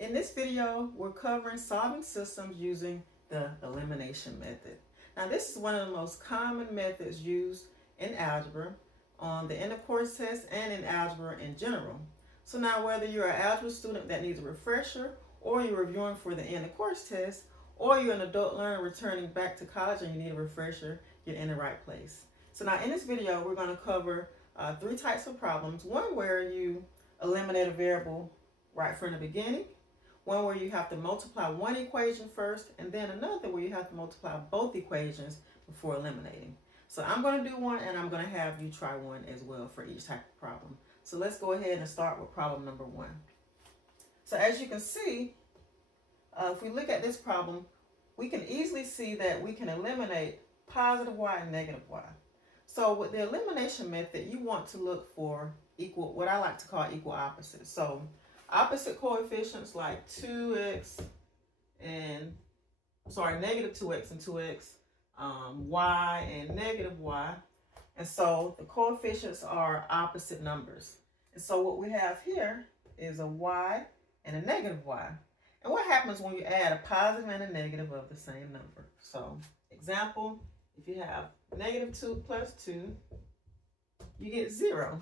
In this video, we're covering solving systems using the elimination method. Now, this is one of the most common methods used in algebra on the end of course test and in algebra in general. So now, whether you're an algebra student that needs a refresher, or you're reviewing for the end of course test, or you're an adult learner returning back to college and you need a refresher, you're in the right place. So now in this video, we're going to cover three types of problems. One where you eliminate a variable right from the beginning, one where you have to multiply one equation first, and then another where you have to multiply both equations before eliminating. So I'm going to do one, and I'm going to have you try one as well for each type of problem. So let's go ahead and start with problem number one. So as you can see, if we look at this problem, we can easily see that we can eliminate positive y and negative y. So with the elimination method, you want to look for equal, what I like to call equal opposites. So opposite coefficients like 2x and, negative 2x and 2x, y and negative y. And so the coefficients are opposite numbers. And so what we have here is a y and a negative y. And what happens when you add a positive and a negative of the same number? So example, if you have negative 2 plus 2, you get 0.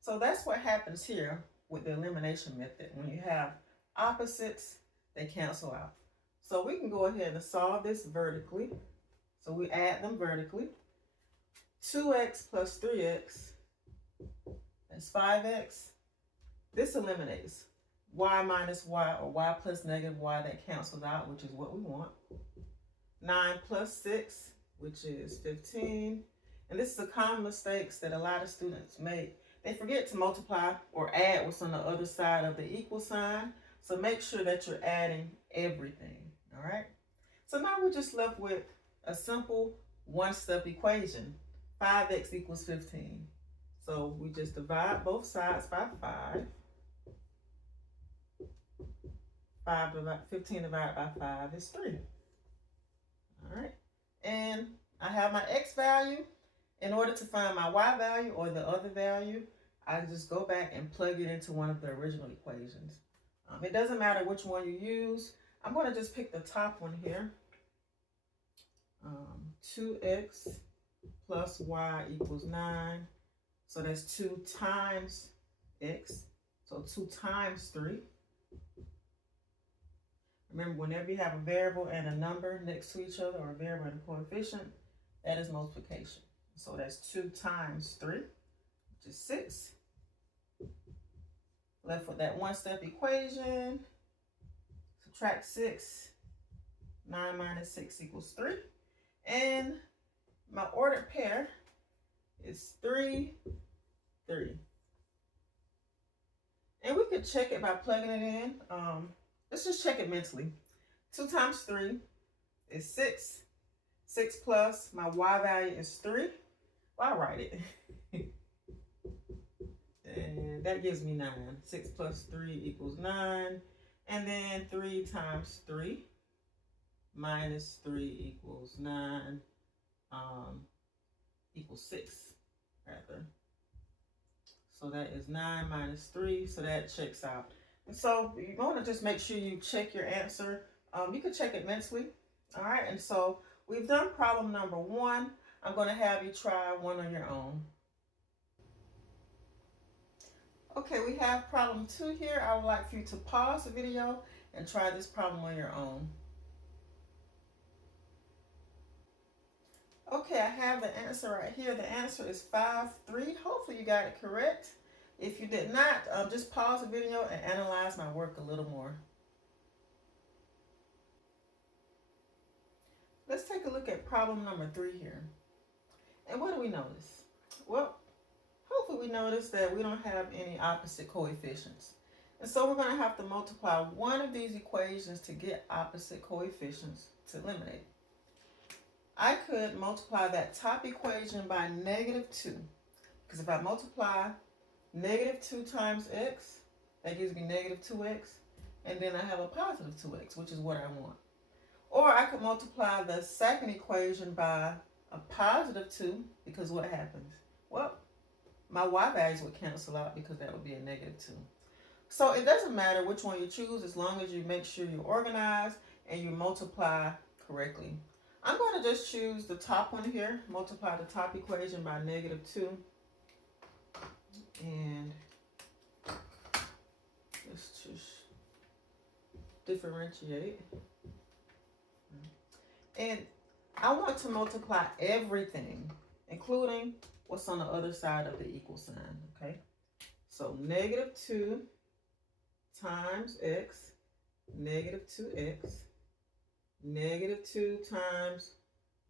So that's what happens here with the elimination method. When you have opposites, they cancel out. So we can go ahead and solve this vertically. So we add them vertically. 2x plus 3x is 5x. This eliminates y minus y, or y plus negative y, that cancels out, which is what we want. 9 plus 6, which is 15. And this is a common mistake that a lot of students make. They forget to multiply or add what's on the other side of the equal sign. So make sure that you're adding everything, all right? So now we're just left with a simple one-step equation. 5x equals 15. So we just divide both sides by 5. 15 divided by 5 is 3. All right. And I have my x value. In order to find my y value or the other value, I just go back and plug it into one of the original equations. It doesn't matter which one you use. I'm going to just pick the top one here. 2x plus y equals 9. So that's 2 times x. So 2 times 3. Remember, whenever you have a variable and a number next to each other, or a variable and a coefficient, that is multiplication. So that's 2 times 3, which is 6. Left with that one-step equation. Subtract 6. 9 minus 6 equals 3. And my ordered pair is 3, 3. And we could check it by plugging it in. Let's just check it mentally. 2 times 3 is 6. 6 plus my y value is 3. Well, I'll write it. And that gives me 9. 6 plus 3 equals 9. And then 3 times 3 minus 3 equals 9. Equals 6, rather. So that is 9 minus 3. So that checks out. And so you want to just make sure you check your answer. You can check it mentally. All right. And so we've done problem number one. I'm going to have you try one on your own. Okay, we have problem 2 here. I would like for you to pause the video and try this problem on your own. Okay, I have the answer right here. The answer is 5, 3. Hopefully you got it correct. If you did not, just pause the video and analyze my work a little more. Let's take a look at problem number 3 here. And what do we notice? Well, hopefully we notice that we don't have any opposite coefficients. And so we're going to have to multiply one of these equations to get opposite coefficients to eliminate. I could multiply that top equation by negative 2. Because if I multiply negative 2 times x, that gives me negative 2x. And then I have a positive 2x, which is what I want. Or I could multiply the second equation by a positive 2, because what happens? Well, my y values would cancel out because that would be a negative 2. So it doesn't matter which one you choose as long as you make sure you organize and you multiply correctly. I'm going to just choose the top one here, multiply the top equation by -2, and let's just differentiate. And I want to multiply everything, including what's on the other side of the equal sign, okay? So -2 times x, -2x, -2 times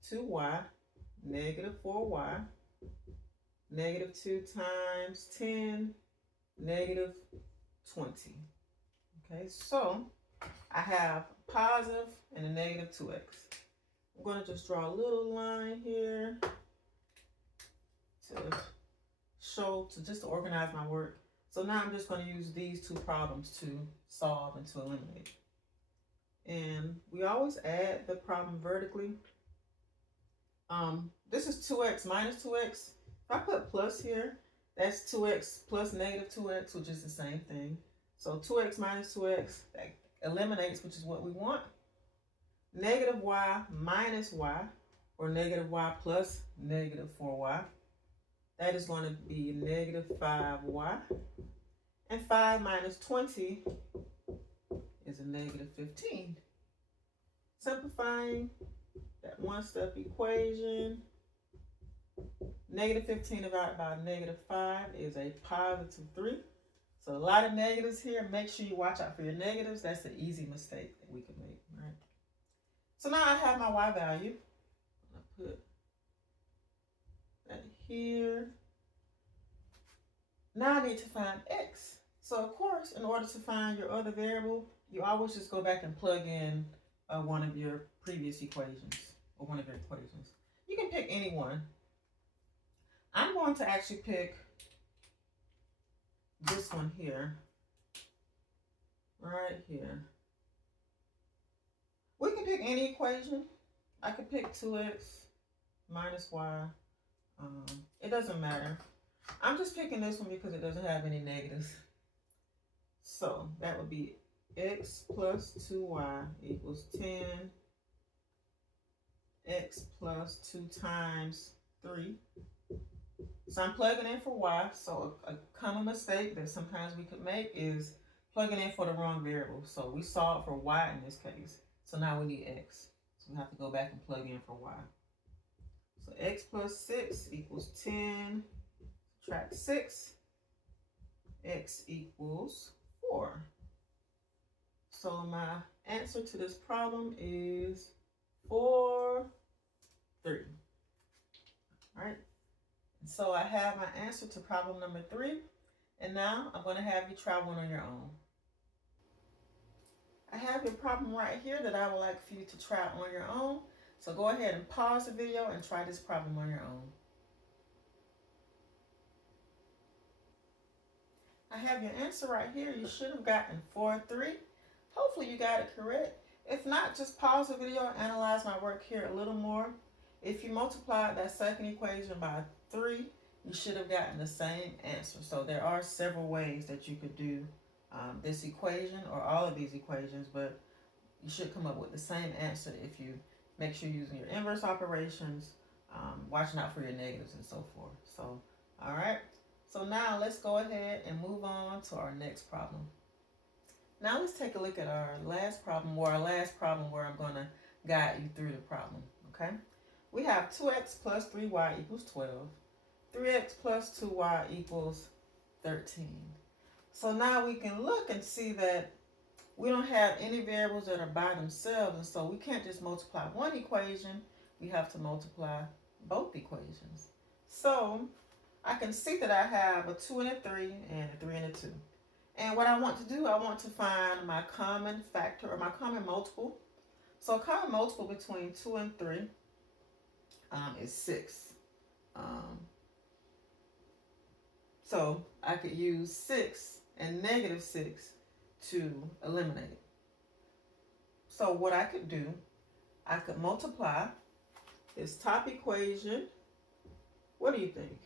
2y, -4y, -2 times 10, -20. Okay, so I have positive and a -2x. I'm going to just draw a little line here to show, to just organize my work. So now I'm just going to use these two problems to solve and to eliminate. And we always add the problem vertically. This is 2x minus 2x. If I put plus here, that's 2x plus -2x, which is the same thing. So 2x minus 2x, that eliminates, which is what we want. -y minus y, or -y plus -4y. That is going to be -5y. And 5 minus 20 is a -15. Simplifying that one-step equation, -15 divided by -5 is a +3. So a lot of negatives here. Make sure you watch out for your negatives. That's an easy mistake that we can make, right? So now I have my y value. I put that here. Now I need to find x. So of course, in order to find your other variable, you always just go back and plug in one of your previous equations, or one of your equations. You can pick any one. I'm going to actually pick this one here, right here. We can pick any equation. I could pick 2x minus y. It doesn't matter. I'm just picking this one because it doesn't have any negatives. So that would be x plus 2y equals 10. X plus 2 times 3. So I'm plugging in for y. So a common mistake that sometimes we could make is plugging in for the wrong variable. So we solved for y in this case. So now we need x. So we have to go back and plug in for y. So x plus 6 equals 10. Subtract 6. X equals 4. So my answer to this problem is 4, 3. All right. So I have my answer to problem number 3. And now I'm going to have you try one on your own. I have your problem right here that I would like for you to try on your own. So go ahead and pause the video and try this problem on your own. I have your answer right here. You should have gotten 4, 3. Hopefully you got it correct. If not, just pause the video and analyze my work here a little more. If you multiply that second equation by 3, you should have gotten the same answer. So there are several ways that you could do this equation, or all of these equations, but you should come up with the same answer if you make sure you're using your inverse operations, watching out for your negatives and so forth. So, all right. So now let's go ahead and move on to our next problem. Now let's take a look at our last problem, where I'm going to guide you through the problem, okay? We have 2x plus 3y equals 12. 3x plus 2y equals 13. So now we can look and see that we don't have any variables that are by themselves, and so we can't just multiply one equation. We have to multiply both equations. So I can see that I have a 2 and a 3 and a 3 and a 2. And what I want to do, I want to find my common factor, or my common multiple. So a common multiple between 2 and 3 is 6. So I could use 6 and -6 to eliminate. So what I could do, I could multiply this top equation. What do you think?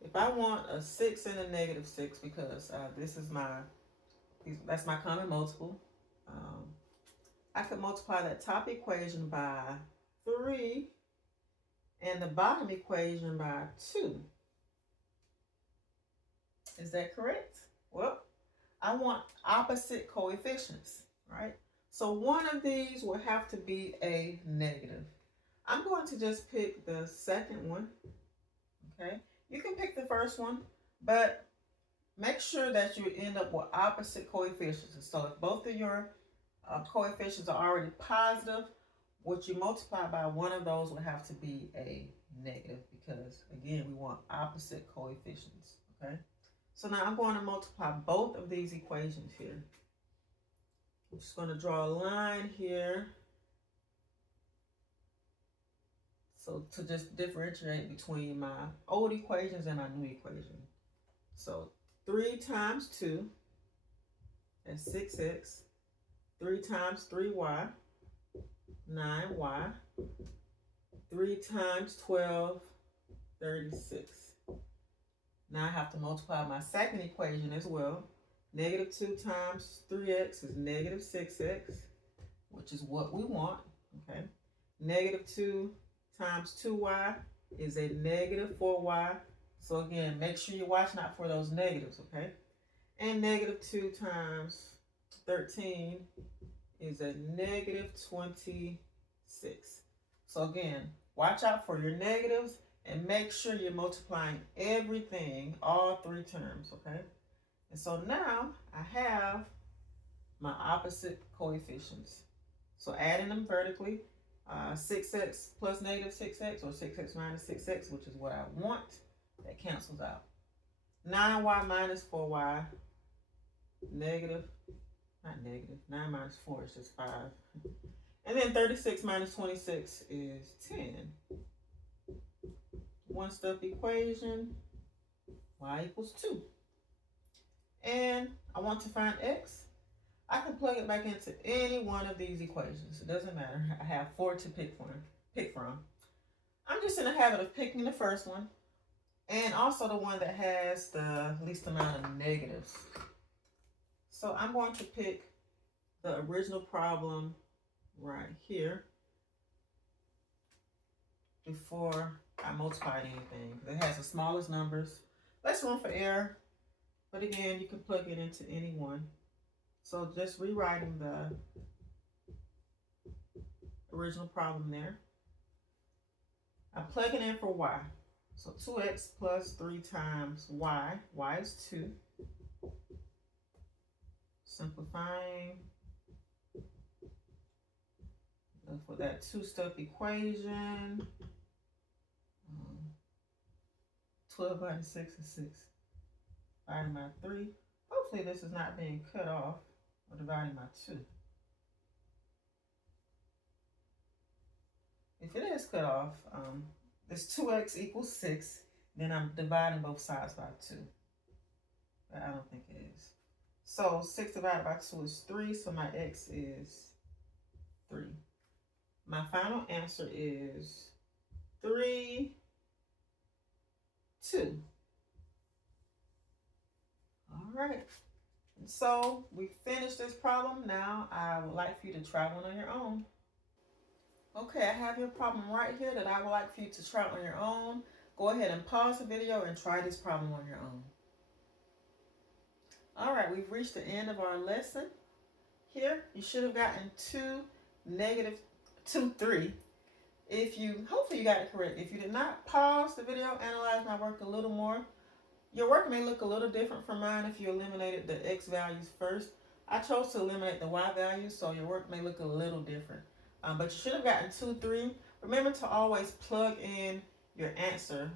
If I want a 6 and a -6, because this is my That's my common multiple. I could multiply that top equation by 3 and the bottom equation by 2. Is that correct? Well, I want opposite coefficients, right? So one of these will have to be a negative. I'm going to just pick the second one, okay? You can pick the first one, but make sure that you end up with opposite coefficients. So if both of your coefficients are already positive, what you multiply by one of those will have to be a negative because, again, we want opposite coefficients, okay? So now I'm going to multiply both of these equations here. I'm just going to draw a line here. So to just differentiate between my old equations and my new equation. So 3 times 2 is 6x. 3 times 3y, 9y. 3 times 12, 36. Now I have to multiply my second equation as well. Negative 2 times 3x is negative 6x, which is what we want, okay? Negative 2 times 2y is a negative 4y. So again, make sure you're watching out for those negatives, okay? And negative 2 times 13 is a negative 26. So again, watch out for your negatives and make sure you're multiplying everything, all 3 terms, okay? And so now I have my opposite coefficients. So adding them vertically, 6x plus negative 6x or 6x minus 6x, which is what I want, that cancels out. 9y minus 4y, negative, not negative, 9 minus 4 is just 5. And then 36 minus 26 is 10. One-step equation, y equals 2. And I want to find x. I can plug it back into any one of these equations. It doesn't matter. I have 4 to pick from. I'm just in the habit of picking the first one and also the one that has the least amount of negatives. So I'm going to pick the original problem right here before I multiply anything. It has the smallest numbers. Less room for error, but again, you can plug it into any one. So just rewriting the original problem there. I'm plugging in for y. So 2x plus 3 times y. Y is 2. Simplifying. For that 2-step equation. 12 minus 6 is 6. Dividing by 3. Hopefully this is not being cut off. Or dividing by 2. If it is cut off, this 2x equals 6. Then I'm dividing both sides by 2. But I don't think it is. So 6 divided by 2 is 3. So my x is 3. My final answer is 3, 2. All right. And so we finished this problem. Now I would like for you to try one on your own. Okay, I have your problem right here that I would like for you to try on your own. Go ahead and pause the video and try this problem on your own. All right, we've reached the end of our lesson. Here, you should have gotten 2, negative 2, 3. Hopefully you got it correct. If you did not, pause the video, analyze my work a little more. Your work may look a little different from mine if you eliminated the x values first. I chose to eliminate the y values, so your work may look a little different. But you should have gotten 2, 3. Remember to always plug in your answer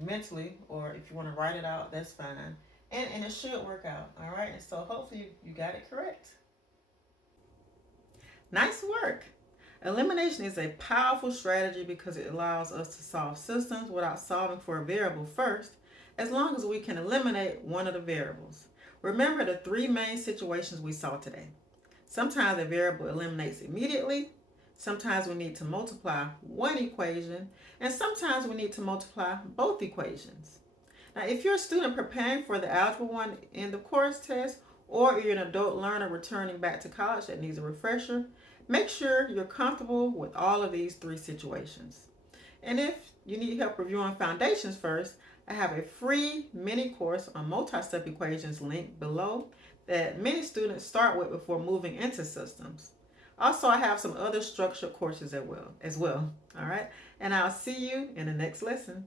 mentally, or if you want to write it out, that's fine. And it should work out, all right? And so hopefully you got it correct. Nice work. Elimination is a powerful strategy because it allows us to solve systems without solving for a variable first, as long as we can eliminate one of the variables. Remember the 3 main situations we saw today. Sometimes a variable eliminates immediately, sometimes we need to multiply one equation, and sometimes we need to multiply both equations. Now, if you're a student preparing for the Algebra 1 end of course test, or you're an adult learner returning back to college that needs a refresher, make sure you're comfortable with all of these three situations. And if you need help reviewing foundations first, I have a free mini course on multi-step equations linked below that many students start with before moving into systems. Also, I have some other structured courses as well. All right, and I'll see you in the next lesson.